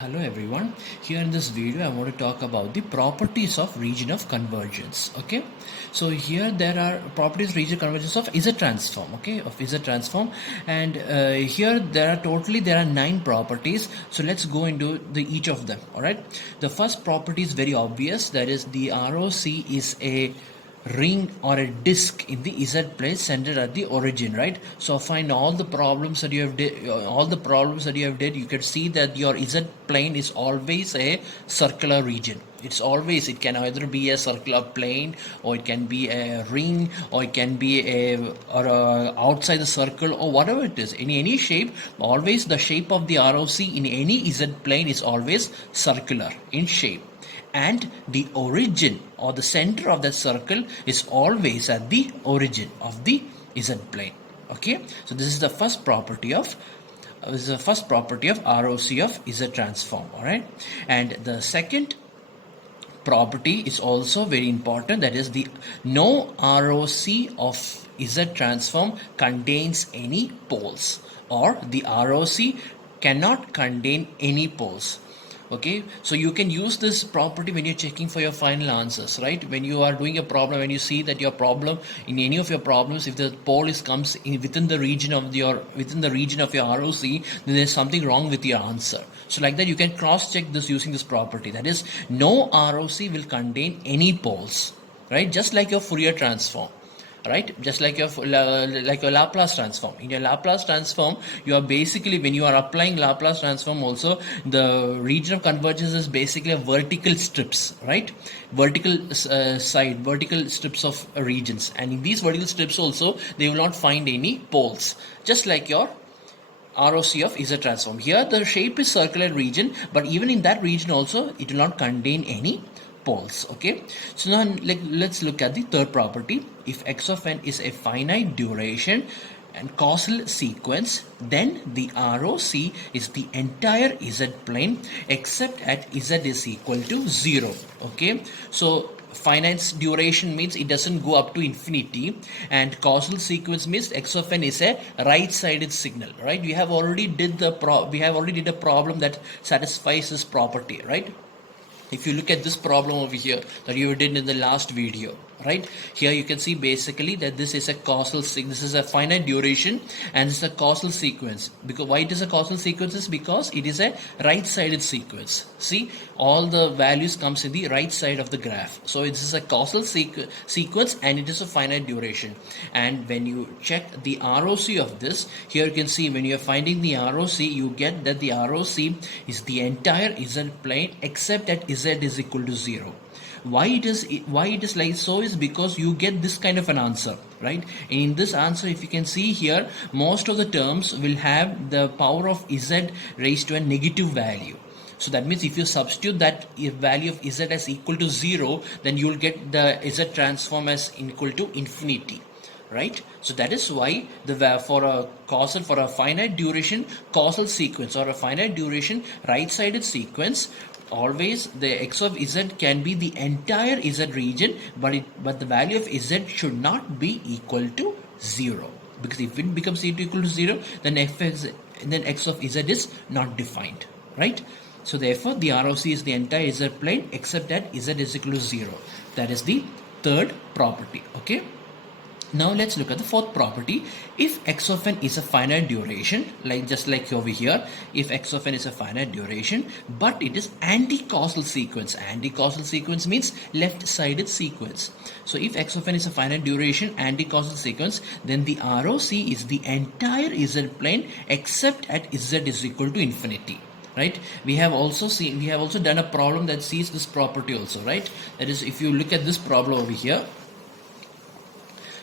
Hello everyone. Here in this video I want to talk about the properties of region of convergence. Okay, so here there are properties region convergence of Z transform. Okay, of Z transform, and here there are 9 properties. So let's go into the each of them. All right, the first property is very obvious, that is the ROC is a ring or a disk in the Z plane centered at the origin, right? So find all the problems that you have did, you can see that your Z plane is always a circular region. It can either be a circular plane, or it can be a ring, or it can be a outside the circle, or whatever it is, in any shape. Always the shape of the ROC in any Z plane is always circular in shape, and the origin or the center of that circle is always at the origin of the Z plane. Okay, so this is the first property of ROC of Z transform. All right, and the second property is also very important, that is the no ROC of Z transform contains any poles, or the ROC cannot contain any poles. Okay, so you can use this property when you're checking for your final answers, right? When you are doing a problem, when you see that your problem, in any of your problems, if the pole comes in within the region of your ROC, then there's something wrong with your answer. So like that, you can cross check this using this property, that is no ROC will contain any poles, right? Just like your Fourier transform, right? Just like your Laplace transform. In your Laplace transform, you are basically, when you are applying Laplace transform also, the region of convergence is basically a vertical strips, right? Vertical strips of regions, and in these vertical strips also they will not find any poles, just like your ROC of Z transform. Here the shape is circular region, but even in that region also it will not contain any poles. Okay, so now let's look at the third property. If x of n is a finite duration and causal sequence, then the ROC is the entire Z plane except at Z is equal to 0. Okay, so finite duration means it doesn't go up to infinity, and causal sequence means x of n is a right-sided signal, right? We have already did a problem that satisfies this property, right? If you look at this problem over here that you did in the last video, right, here you can see basically that this is a this is a finite duration, and this is a causal sequence. Because why it is a causal sequence is because it is a right-sided sequence. See, all the values comes in the right side of the graph, so this is a causal sequence, and it is a finite duration. And when you check the ROC of this, here you can see when you are finding the ROC, you get that the ROC is the entire Z plane except at Z is equal to 0. Why it is like so is because you get this kind of an answer, right? In this answer, if you can see here, most of the terms will have the power of Z raised to a negative value. So that means if you substitute that value of Z as equal to 0, then you will get the Z transform as equal to infinity, right? So that is why for a finite duration causal sequence, or a finite duration right-sided sequence, always the x of Z can be the entire Z region, but the value of Z should not be equal to 0, because if it becomes equal to 0, then x of Z is not defined, right? So therefore the ROC is the entire Z plane except that Z is equal to 0. That is the third property. Okay, now let's look at the fourth property. If x of n is a finite duration, just like over here, if x of n is a finite duration, but it is anti-causal sequence. Anti-causal sequence means left-sided sequence. So if x of n is a finite duration, anti-causal sequence, then the ROC is the entire Z plane except at Z is equal to infinity. Right? We have also done a problem that sees this property also, right? That is, if you look at this problem over here,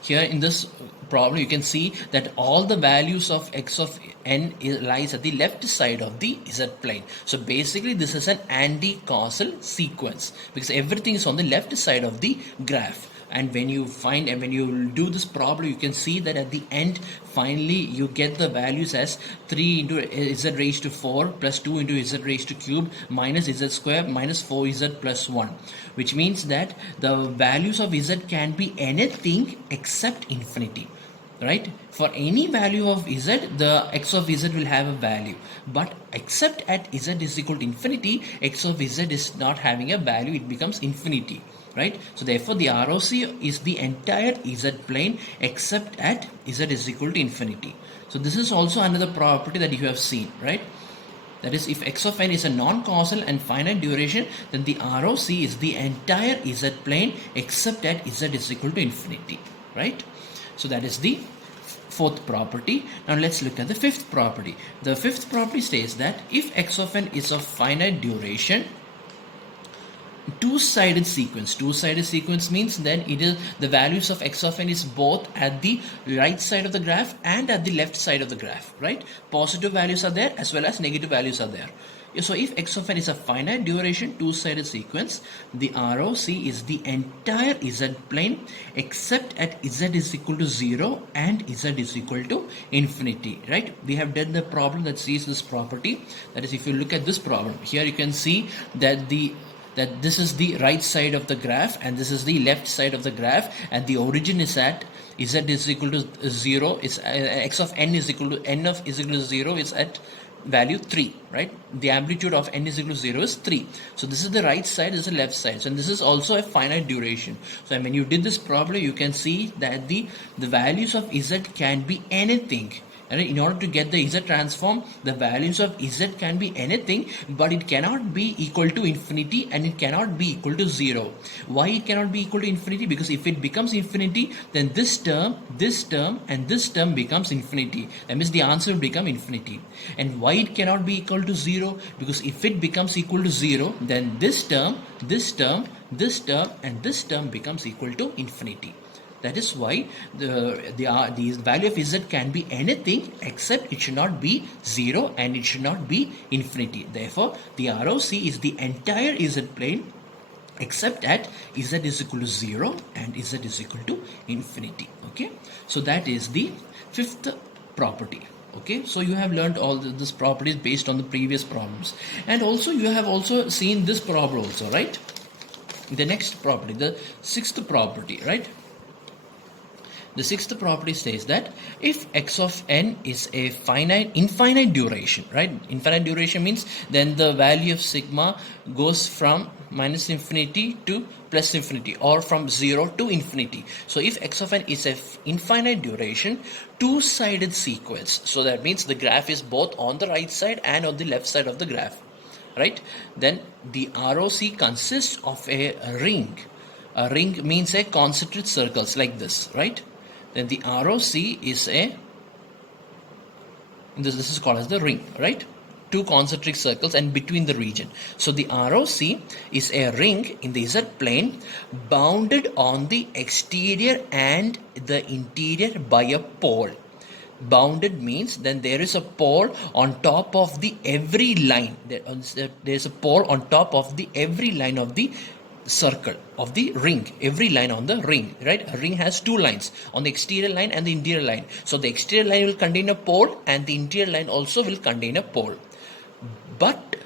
here in this problem you can see that all the values of x of n lies at the left side of the Z plane. So basically this is an anti-causal sequence because everything is on the left side of the graph. And when you do this problem, you can see that at the end finally you get the values as 3 into Z raised to 4 plus 2 into Z raised to cube minus Z square minus 4Z plus 1, which means that the values of Z can be anything except infinity. right? For any value of z, the x of z will have a value, but except at z is equal to infinity, x of z is not having a value, it becomes infinity, right? So therefore the ROC is the entire z plane except at z is equal to infinity. So this is also another property that you have seen, right? That is, if x of n is a non-causal and finite duration, then the ROC is the entire z plane except at z is equal to infinity, right? So that is the fourth property. Now let's look at the fifth property. The fifth property says that if x of n is of finite duration, two-sided sequence means then it is the values of x of n is both at the right side of the graph and at the left side of the graph, right? Positive values are there as well as negative values are there. So if x of n is a finite duration two-sided sequence, the ROC is the entire z plane except at z is equal to 0 and z is equal to infinity, right? We have done the problem that sees this property. That is, if you look at this problem here, you can see that this is the right side of the graph and this is the left side of the graph, and the origin is at z is equal to 0, is x of n is equal to n of is equal to 0 is at value 3, right? The amplitude of n is equal to 0 is 3. So this is the right side, this is the left side. So and this is also a finite duration. So when you did this problem, you can see that the values of z can be anything. And in order to get the z transform, the values of z can be anything, but it cannot be equal to infinity and it cannot be equal to 0. Why it cannot be equal to infinity? Because if it becomes infinity, then this term, and this term becomes infinity. That means the answer will become infinity. And why it cannot be equal to 0? Because if it becomes equal to 0, then this term, and this term becomes equal to infinity. That is why the value of z can be anything except it should not be 0 and it should not be infinity. Therefore, the ROC is the entire z plane except at z is equal to 0 and z is equal to infinity. Okay, so that is the fifth property. Okay, so you have learned all these properties based on the previous problems, and also you have also seen this problem also, right? The next property, the sixth property, right? The sixth property says that if x of n is a infinite duration, right? Infinite duration means then the value of sigma goes from minus infinity to plus infinity, or from 0 to infinity. So if x of n is a infinite duration, two-sided sequence, so that means the graph is both on the right side and on the left side of the graph, right? Then the ROC consists of a ring. A ring means a concentric circles like this, right? Then the ROC is this is called as the ring, right? Two concentric circles and between the region. So the ROC is a ring in the z plane bounded on the exterior and the interior by a pole. Bounded means then there is a pole on top of the every line. There is a pole on top of the every line of the circle of the ring, every line on the ring, right? A ring has two lines, on the exterior line and the interior line. So the exterior line will contain a pole and the interior line also will contain a pole, but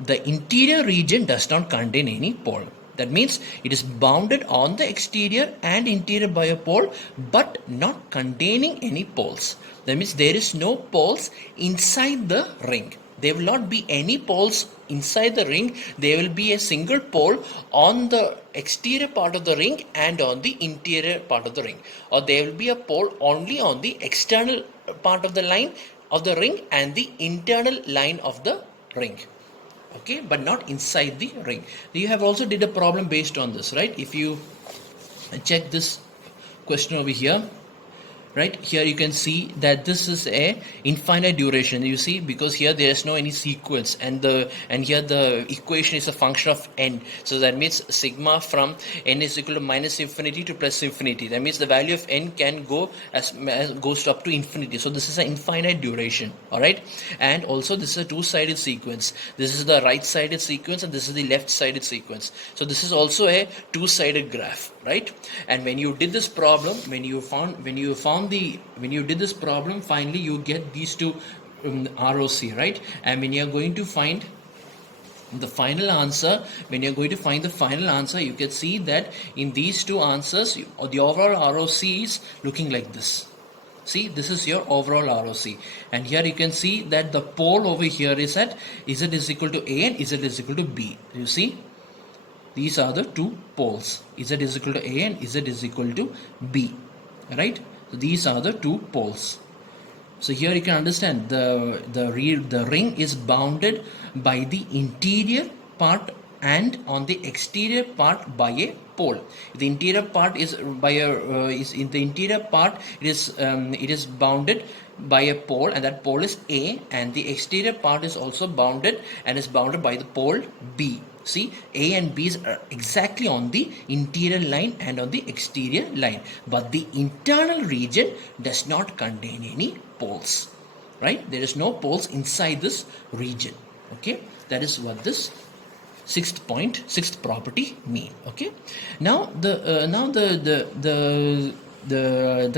the interior region does not contain any pole. That means it is bounded on the exterior and interior by a pole but not containing any poles. That means there is no poles inside the ring. There will not be any poles inside the ring. There will be a single pole on the exterior part of the ring and on the interior part of the ring. Or there will be a pole only on the external part of the line of the ring and the internal line of the ring. Okay, but not inside the ring. You have also did a problem based on this, right? If you check this question over here, right, here you can see that this is a infinite duration. You see, because here there is no any sequence, and here the equation is a function of n. So that means sigma from n is equal to minus infinity to plus infinity. That means the value of n can go as goes up to infinity. So this is an infinite duration. All right, and also this is a two-sided sequence. This is the right-sided sequence and this is the left-sided sequence. So this is also a two-sided graph, right? And when you did this problem, when you did this problem, finally you get these two ROC, right? And when you are going to find the final answer, you can see that in these two answers, the overall ROC is looking like this. See, this is your overall ROC, and here you can see that the pole over here is at Z is equal to A and Z is equal to B. You see, these are the two poles. Z is equal to A and Z is equal to B, right? So these are the two poles. So here you can understand the ring is bounded by the interior part and on the exterior part by a pole. The interior part is by a is in the interior part it is bounded by a pole, and that pole is A, and the exterior part is also bounded and is bounded by the pole B. See, A and B is exactly on the interior line and on the exterior line, but the internal region does not contain any poles, right? There is no poles inside this region. Okay, that is what this sixth property mean. Okay, now the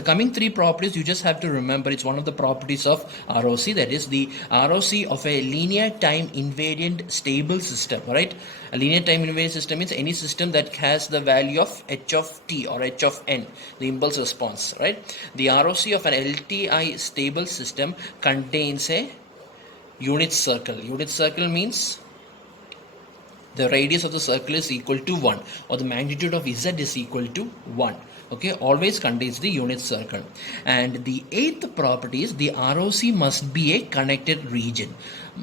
coming three properties you just have to remember. It's one of the properties of ROC, that is the ROC of a linear time invariant stable system, right? A linear time invariant system means any system that has the value of h of t or h of n, the impulse response, right? The ROC of an LTI stable system contains a unit circle. Unit circle means the radius of the circle is equal to 1, or the magnitude of Z is equal to 1. Okay, always contains the unit circle. And the eighth property is the ROC must be a connected region.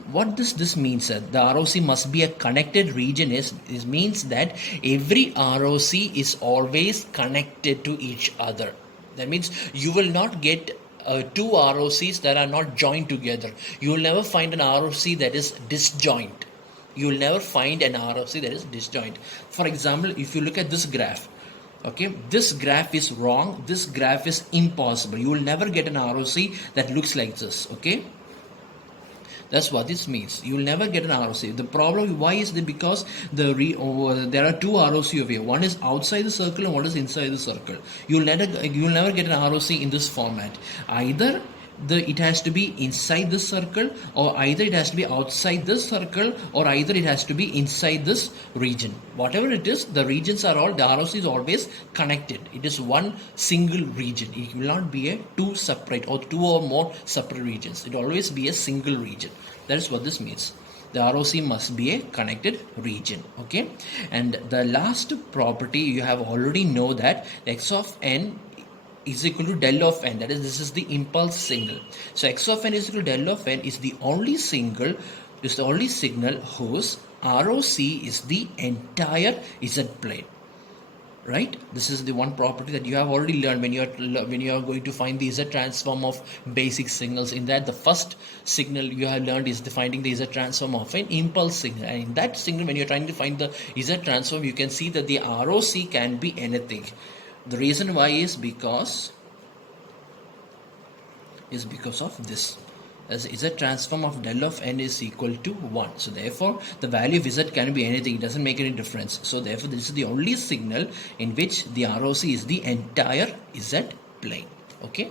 What does this mean, sir? The ROC must be a connected region is means that every ROC is always connected to each other. That means you will not get two ROCs that are not joined together. You will never find an ROC that is disjoint. You will never find an ROC that is disjoint. For example, if you look at this graph, okay, this graph is wrong, this graph is impossible. You will never get an ROC that looks like this. Okay, that's what this means. You will never get an ROC. The problem, why is that? Because there are two ROC over here. One is outside the circle and one is inside the circle. You will never get an ROC in this format. Either it has to be inside this circle, or either it has to be outside this circle, or either it has to be inside this region. Whatever it is, the regions are all, the ROC is always connected. It is one single region. It will not be a two separate or two or more separate regions. It will always be a single region. That is what this means. The ROC must be a connected region. Okay, and the last property you have already know that x of n is equal to del of n, that is, this is the impulse signal. So x of n is equal to del of n is the only signal whose ROC is the entire Z plane, right? This is the one property that you have already learned when you are going to find the Z transform of basic signals. In that, the first signal you have learned is finding the Z transform of an impulse signal, and in that signal, when you're trying to find the Z transform, you can see that the ROC can be anything. The reason why is because of this. As Z transform of del of n is equal to 1. So therefore, the value of Z can be anything. It doesn't make any difference. So therefore, this is the only signal in which the ROC is the entire Z plane. Okay.